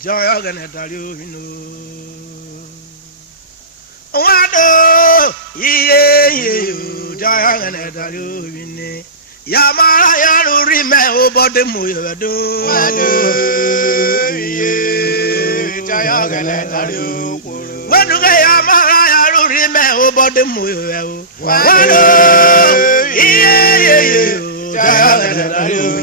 Joy gonna tell you, Wado, Joy gonna tell you, Yamara Yaru Rime about the Muyado, Joy gonna tell you, when you get Yamara Yaru Rime about the Muyado, Wado, Joy gonna tell you.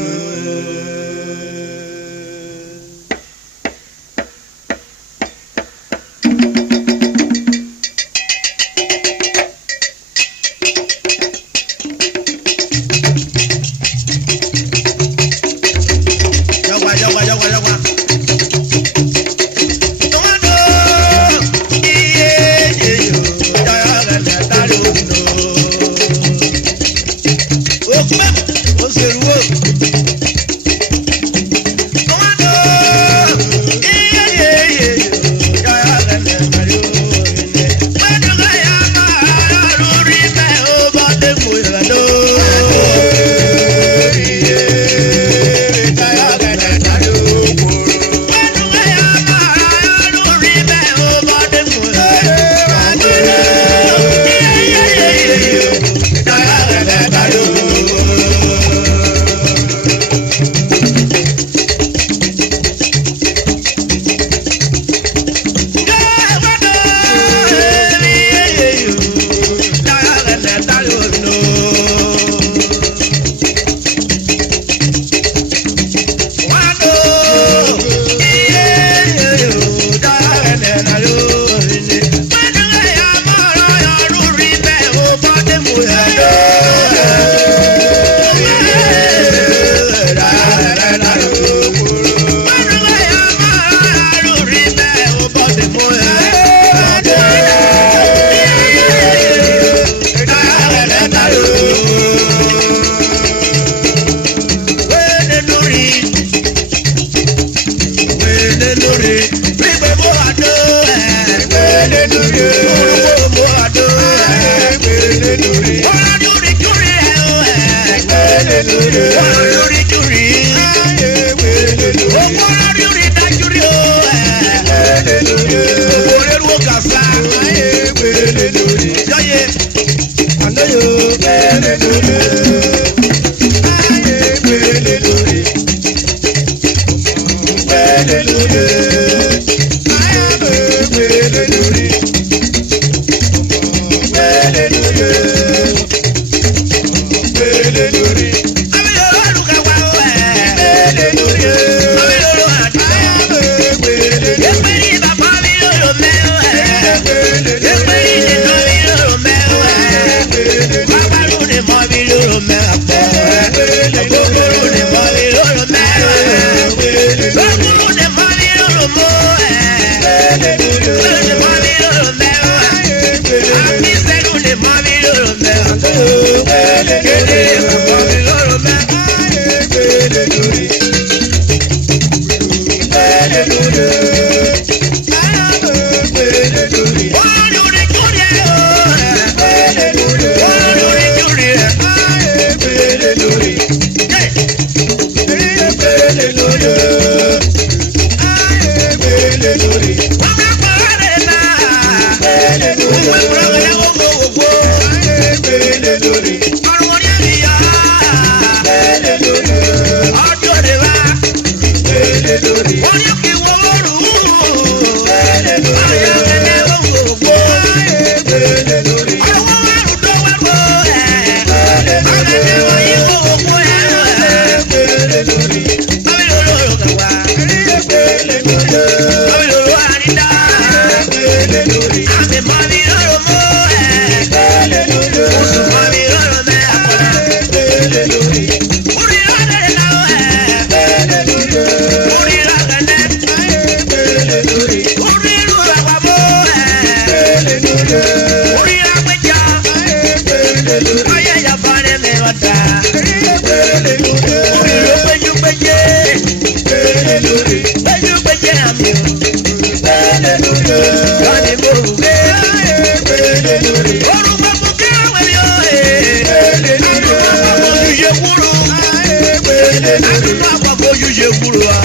ojú ṣe kúrò wá.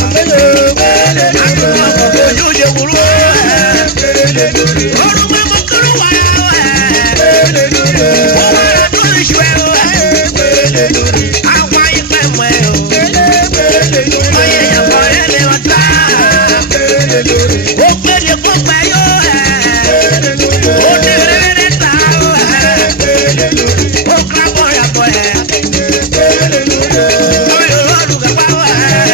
Ojú ṣe kúrò wá. Orúkọ mọ kúrò wá yá wá. Ó wá rà tó ìṣù ẹ̀ wá. Àwọn ìpẹ́ mọ̀ ẹ̀ o. Oyè ìyàpọ̀ rẹ̀ lè wá tá. Ó pèlè kó pẹ́ yó ẹ̀. Ó ní rere ta o ẹ̀. Ó kúrò bọ̀ yàpọ̀ ẹ̀. Oyè olùkọ́ pa wá ẹ̀.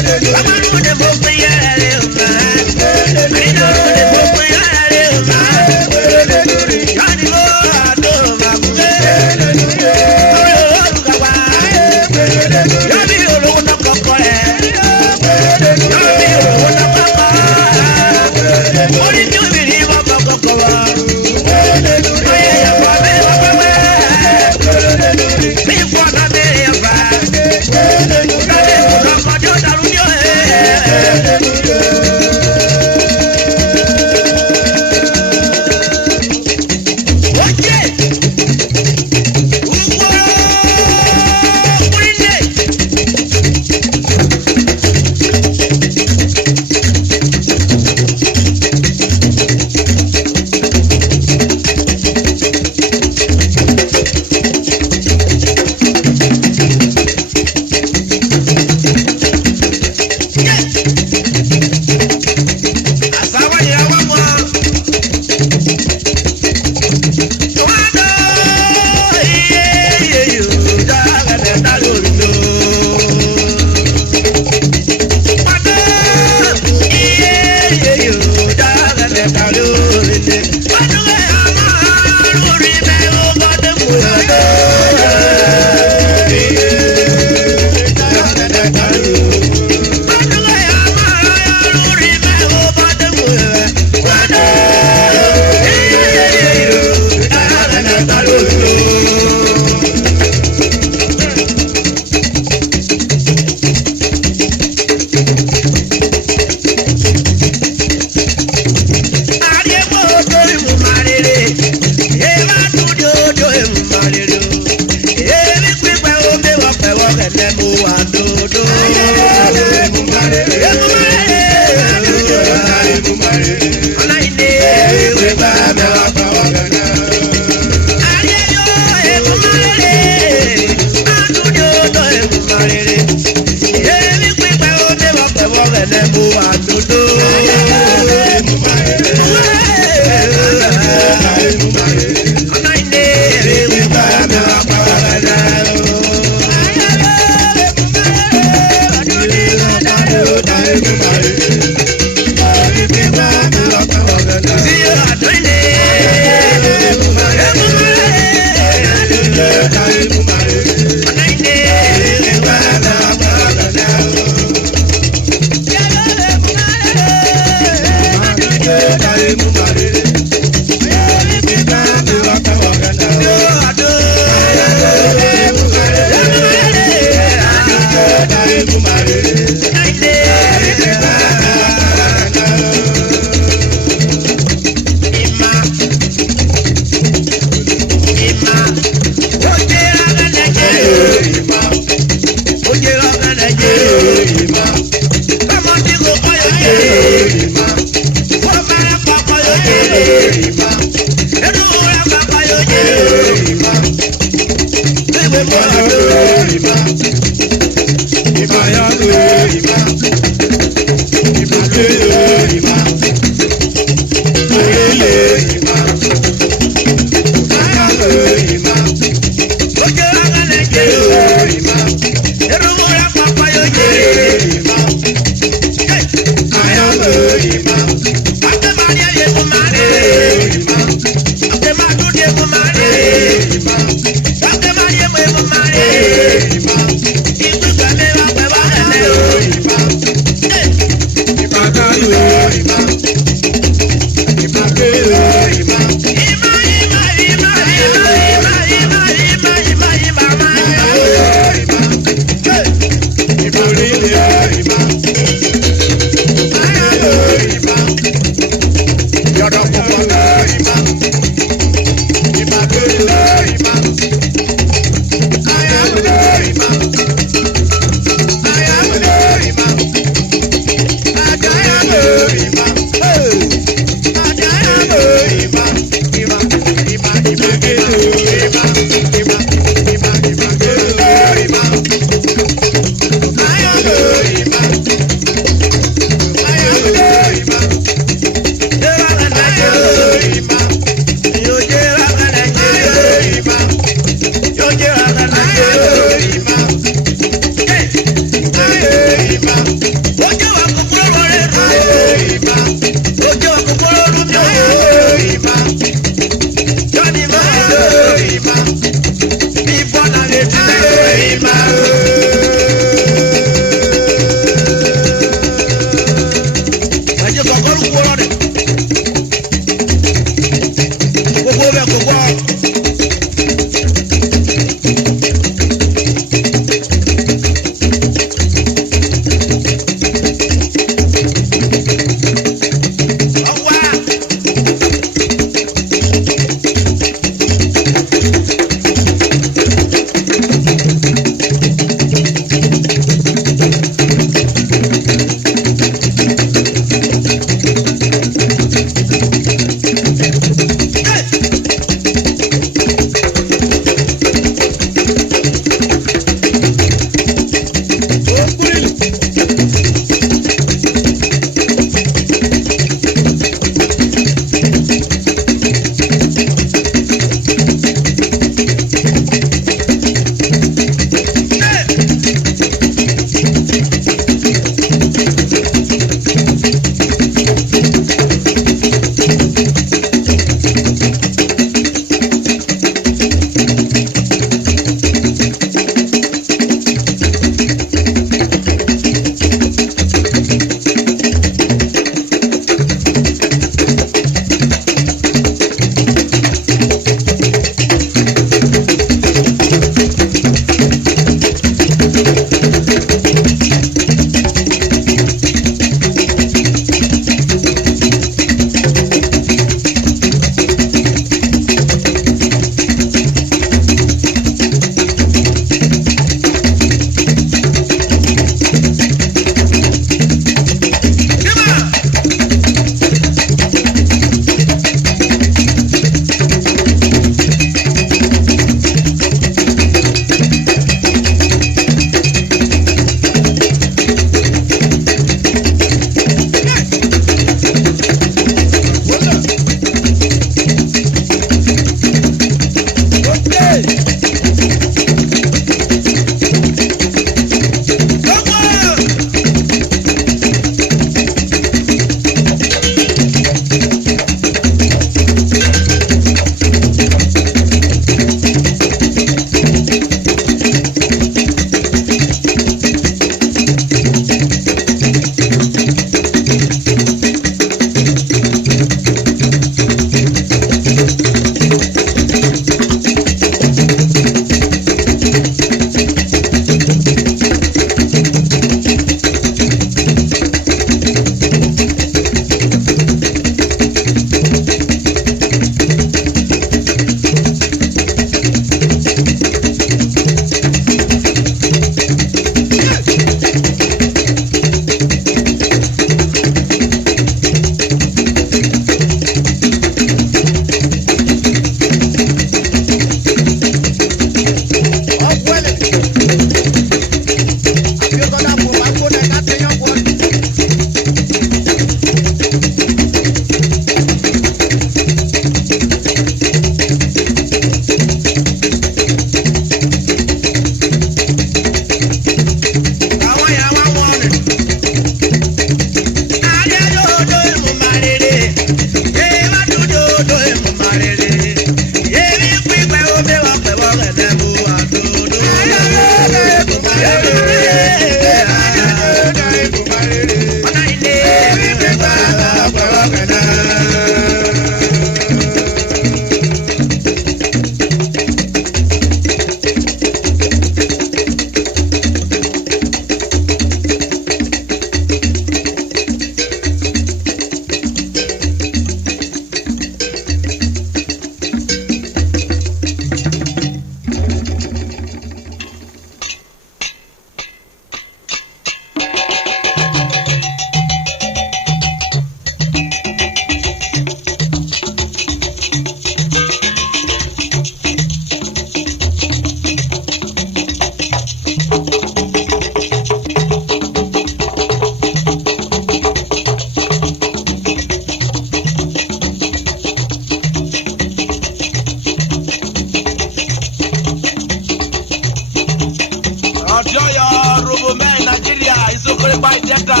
Ideta.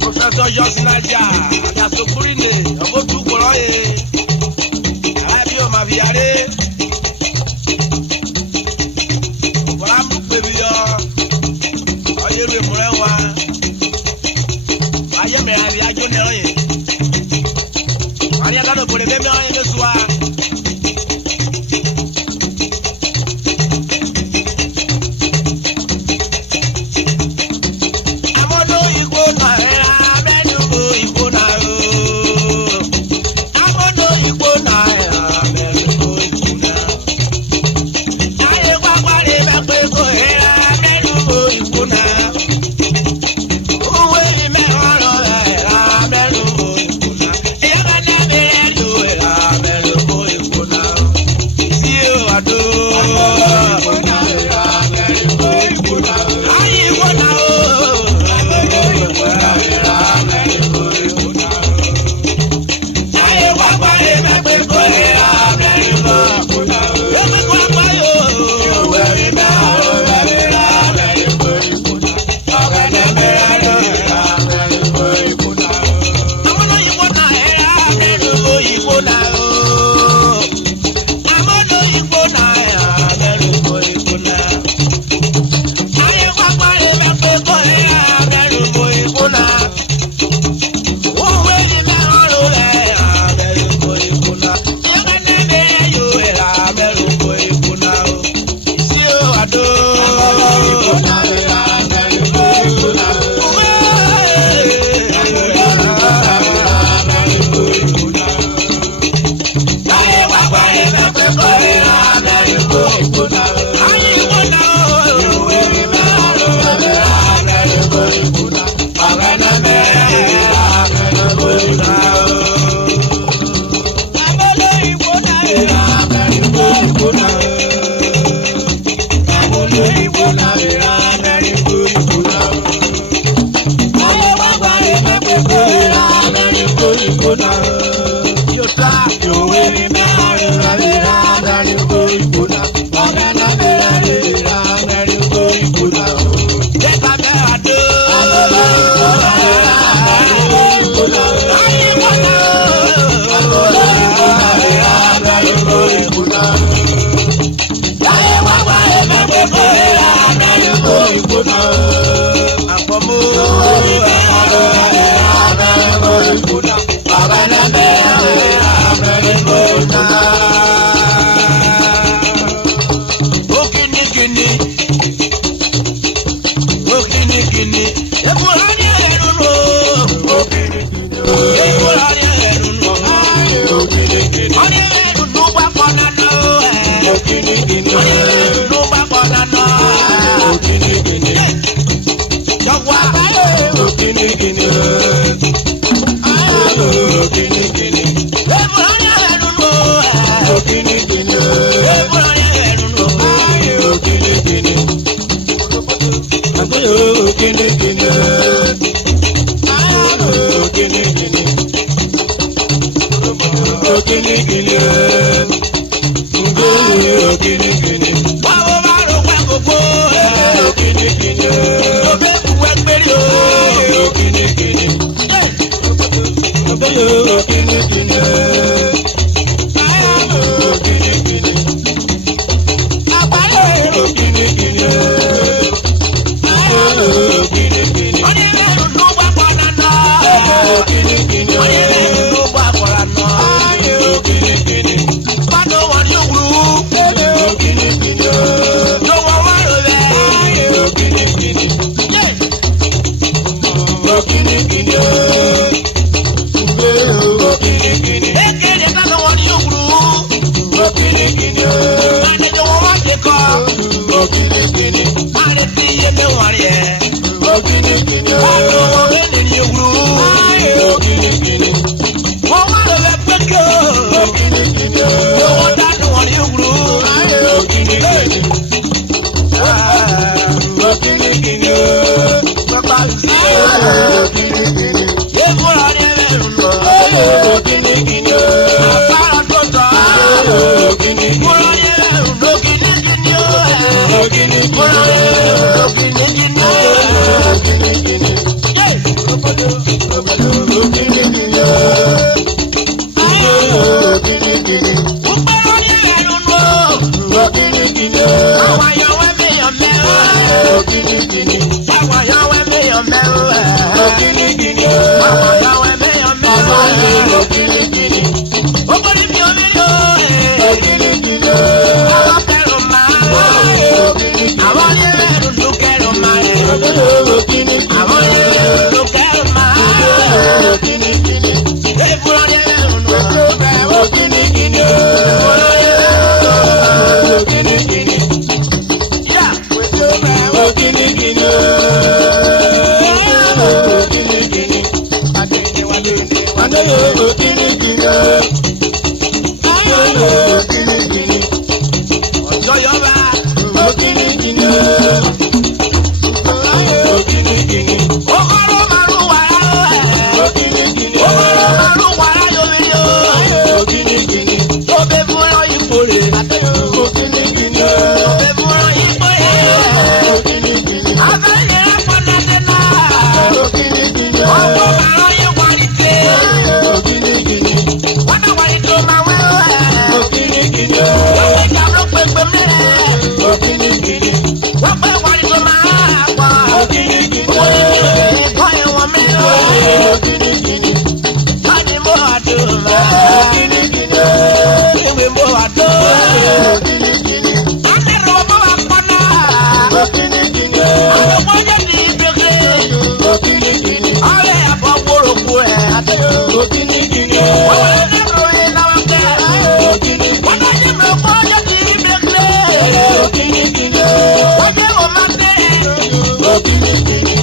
Professor Johnson Adjan. Yasokurine. Obotu Koroye. Alabio Maviare. Waramu Pebio. Oyeru Murewa. Ayeme Aviajo Neroye. Maria Dado Bole Bebe Oye Mesua. OKINIKINI. Mama yawe me yame. OKINIKINI. Obori mi omi yo. OKINIKINI. Awa kero ma. OKINIKINI. Awa ye rundu kero ma. OKINIKINI. Awa ye rundu kero ma. OKINIKINI. Efura ye rundu kero ma. OKINIKINI. OKINIKINI. Yeah. OKINIKINI. OKINIKINI. OKINIKINI. OKINIKINI. Ọjọ́ yọba. OKINIKINI. OKINIKINI. Ọkọ̀rọ̀ márùn-ún wàrà. OKINIKINI. Ọkọ̀rọ̀ márùn-ún wàrà lórí yó. OKINIKINI. Tó bẹ fúnra ipò rẹ̀. OKINIKINI. Tó bẹ fúnra ipò rẹ̀. OKINIKINI. Abẹ́rẹ́ ẹ̀fọ́nà dẹ́nà. OKINIKINI. Ọkọ̀ márùn-ún yìí wárí tẹ́. OKINIKINI. Wọ́n náà wárí tó máa wẹ́. OKINIKINI. Wọ́n pẹ́ jàmbá pẹ́pẹ́ mẹ́rẹ̀. OKINIKINI. Wọ́n pẹ́ wárí tó máa pọ̀. OKINIKINI. Ẹ̀kọ́ ẹ̀wọ̀n mẹ́rẹ̀. OKINIKINI. Báyìí mo àdúrà. OKINIKINI. Ìwé mo àdúrà. OKINIKINI. Ọ̀nẹ́rù ọmọ wa pọ́nà. OKINIKINI. Àlọ́kọ́ jẹ́ ti ìgbèkè. OKINIKINI. Ọ̀rẹ́ àbọ̀ gbòòrò rẹ̀. OKINIKINI. Ọ̀rẹ́ lẹ́rù ìnáwó kẹ́. OKINIKINI. Wọ́n náà yẹ mọ̀ kọ́ jẹ́ ti ìgbèkè. OKINIKINI. Wọ́n jẹ́ ọmọ bẹ́ẹ̀. OKINIKINI.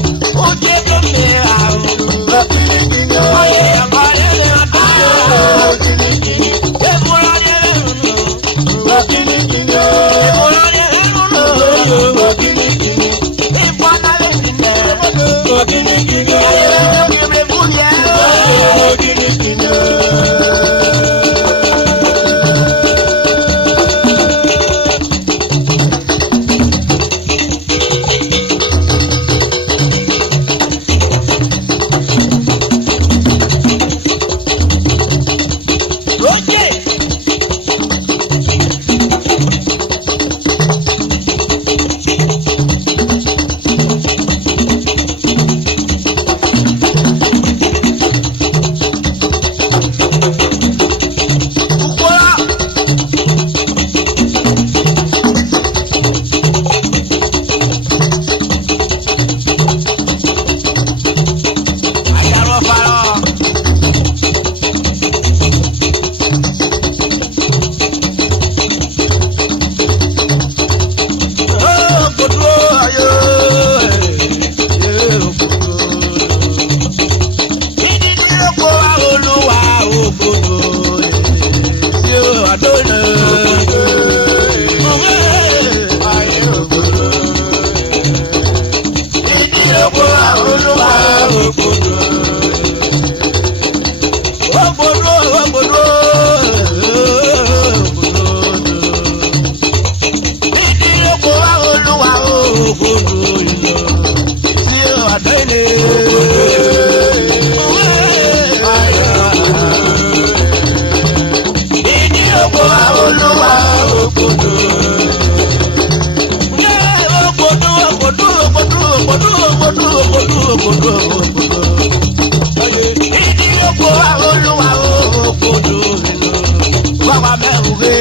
Ó jẹ́ tó fẹ́ àrùn. OKINIKINI. Ọ̀yẹ́ ẹ̀kọ́ lẹ́lẹ́ ọ̀dọ́. OKINIKINI. Èmúra ni ẹlẹ́rù nù. OKINIKINI. Èmúra ni ẹlẹ́rù nù. OKINIKINI. Ìfọ̀nà lè ti tẹ̀. OKINIKINI. Ayẹyẹ kìrìbìrì fún yẹ. OKINIKINI. Roger. Ukora. Ayaro faro. Ogodo ayo. Ogodo. Ìdí ni oko wa Olúwa ogodo. Ṣé àdónà? Ayé ogodo. Ìdí oko wa Olúwa ogodo. Ogodo, ogodo. Ìdí oko wa Olúwa ogodo. Ṣé àdónà? Ìdí oko wa Olúwa ogodo. Ogodo, ogodo, ogodo, ogodo, ogodo, ogodo, ogodo, ogodo. Ìdí oko wa Olúwa ogodo. Bàbá mẹ́rù gbé.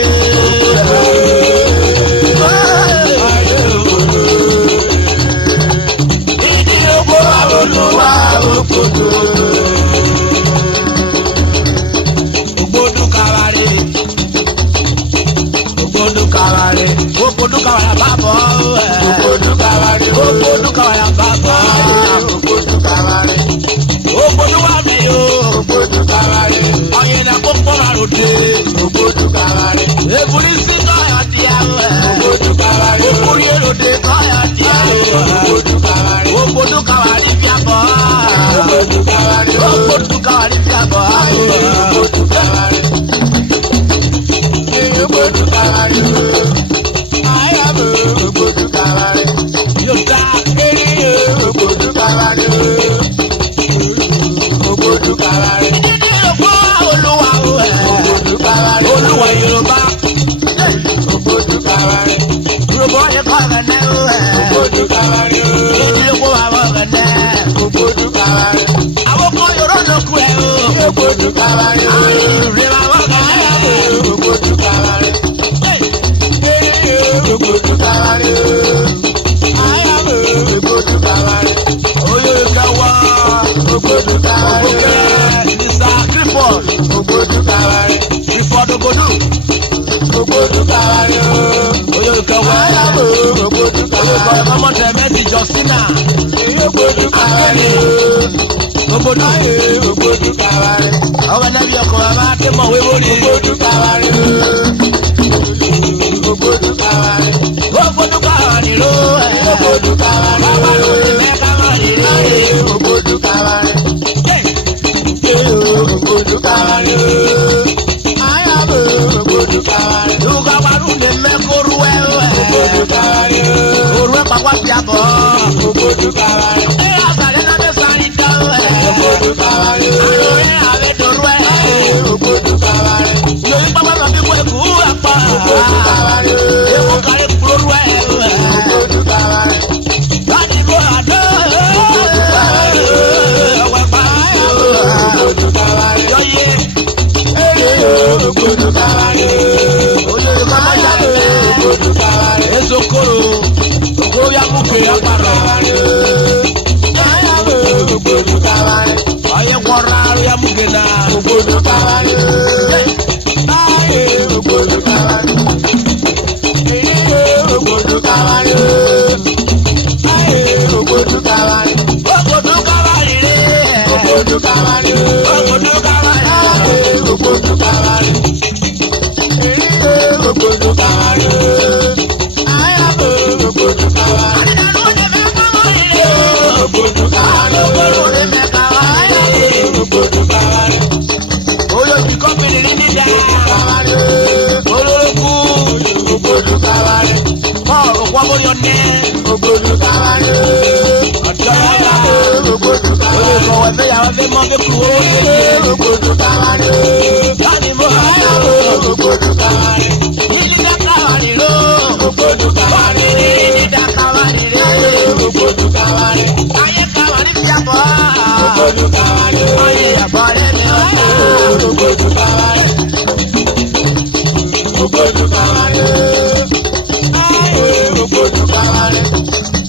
Ìdí oko wa Olúwa ogodo. Ogbodu kawari. Ogbodu kawari. Ogbodu kawari babo. Ogbodu kawari. Ogbodu kawari babo. Ogbodu kawari. Ogbodu wa mi yo. Ogbodu kawari. Oyin na kókó ma ròde. Ogbodu kawari. Ebuli si kọ́yọ̀ di awọ. Ogbodu kawari. Ebuli erode kọ́yọ̀ di awọ. Ogbodu kawari. Ogbodu kawari fi abọ́. Ogbodu kawari. Ogbodu kawari fi abọ́. Ogbodu kawari. Ogbodu kawari. Ayabo. Ogbodu kawari. Yóò eré. Ogbodu kawari. Ogbodu kawari. Ìdílé ògbó Olúwa o ẹ̀. Ogbodu kawari. Olúwa Yorùbá. Ogbodu kawari. Yorùbá yẹ kọ́ ọ̀gànẹ́ o ẹ̀. Ogbodu kawari. Ìdílé ògbó àwọn ọ̀gànẹ́. Ogbodu kawari. Ogbodu kawari. Rema waka ogbodu kawari. Ogbodu kawari. Ogbodu kawari. Oyo kawa ogbodu kawari. Mr. Clifford ogbodu kawari. Clifford ogbodu. Ogbodu kawari. Oyo kawa ogbodu kawari. Mama Temeti Justina. Ogbodu kawari. Ogbodu kawari. Àwọn ẹlẹ́bi ọkọ̀ wa máa dé mọ̀ wéwó ni. Ogbodu kawari. Ogbodu kawari. Ogbodu kawari ló. Ogbodu kawari. Bàbá ló ní mẹ́ka mọ̀ nílé. Ogbodu kawari. Ogbodu kawari. Ayabo ogbodu kawari. Lùkọ́ wàlú ní mẹ́kóró ẹ̀. Ogbodu kawari. Òru ẹ̀ pàpà sí àbọ̀. Ogbodu kawari. Ẹ àṣàlẹ̀ náà ní sáré dán. Ogbodu kawari. Àlọ́ ẹ̀ àbẹ̀ dọ̀rọ̀ ẹ̀. Ogbodu kawari. Lórí pápá náà bí wọ́n kú àpá. Ogbodu kawari. Èkó kárí kúrò ẹ̀. Ogbodu kawari. Láti bó àdó. Ogbodu kawari. Ọ̀wẹ̀ pa. Ogbodu kawari. Yọ̀yé. Ogbodu kawari. Olórí máa ń yára. Ogbodu kawari. Èso kóró. Òkúrò yá mú pé apàrọ̀. Ogbodu kawari. Ọyẹ wọra ya mú gẹ̀nà. Ogbodu kawari. Ogbodu kawari. Ogbodu kawari. Ogbodu kawari. Ogbodu kawari re. Ogbodu kawari. Ogbodu kawari. Ogbodu kawari. Ogbodu kawari. Ayabo ogbodu kawari. Ogbodu kawari. Ogbodu kawari. Olórí kọ́pìnì ní dá. Kawari. Olórí ogbodu kawari. Bọ́ọ̀lù wọ́bọ̀yọ̀ ní. Ogbodu kawari. Ọ̀dọ́ ogbodu kawari. Olórí kọ̀wé fẹ́yàwó fẹ́ mọ́ fẹ́ kúrò owó lé. Ogbodu kawari. Láti mọ́ ayáwó. Ogbodu kawari. Yíyí dá kawari ló. Ogbodu kawari. Yíyí dá kawari lé. Ogbodu kawari. Ayé kawari fi àbọ̀. Ogbodu kawari. Ayé àbọ̀ rẹ̀ mi ọ̀tá. Ogbodu kawari. Ogbodu kawari. Ayé ogbodu kawari.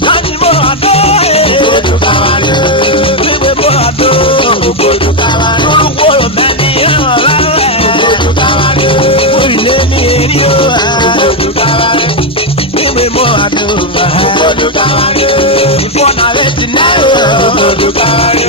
Láti mọ́ àdó. Ogbodu kawari. Wíwé mọ́ àdó. Ogbodu kawari. Olúwo mẹ́ni ọ̀rẹ́ rẹ̀. Ogbodu kawari. Orílẹ̀ mi rí o. Ogbodu kawari. Wíwé mọ́ àdó. Ogbodu kawari. Ìfọ̀nà rẹ̀ ti náà. Ogbodu kawari.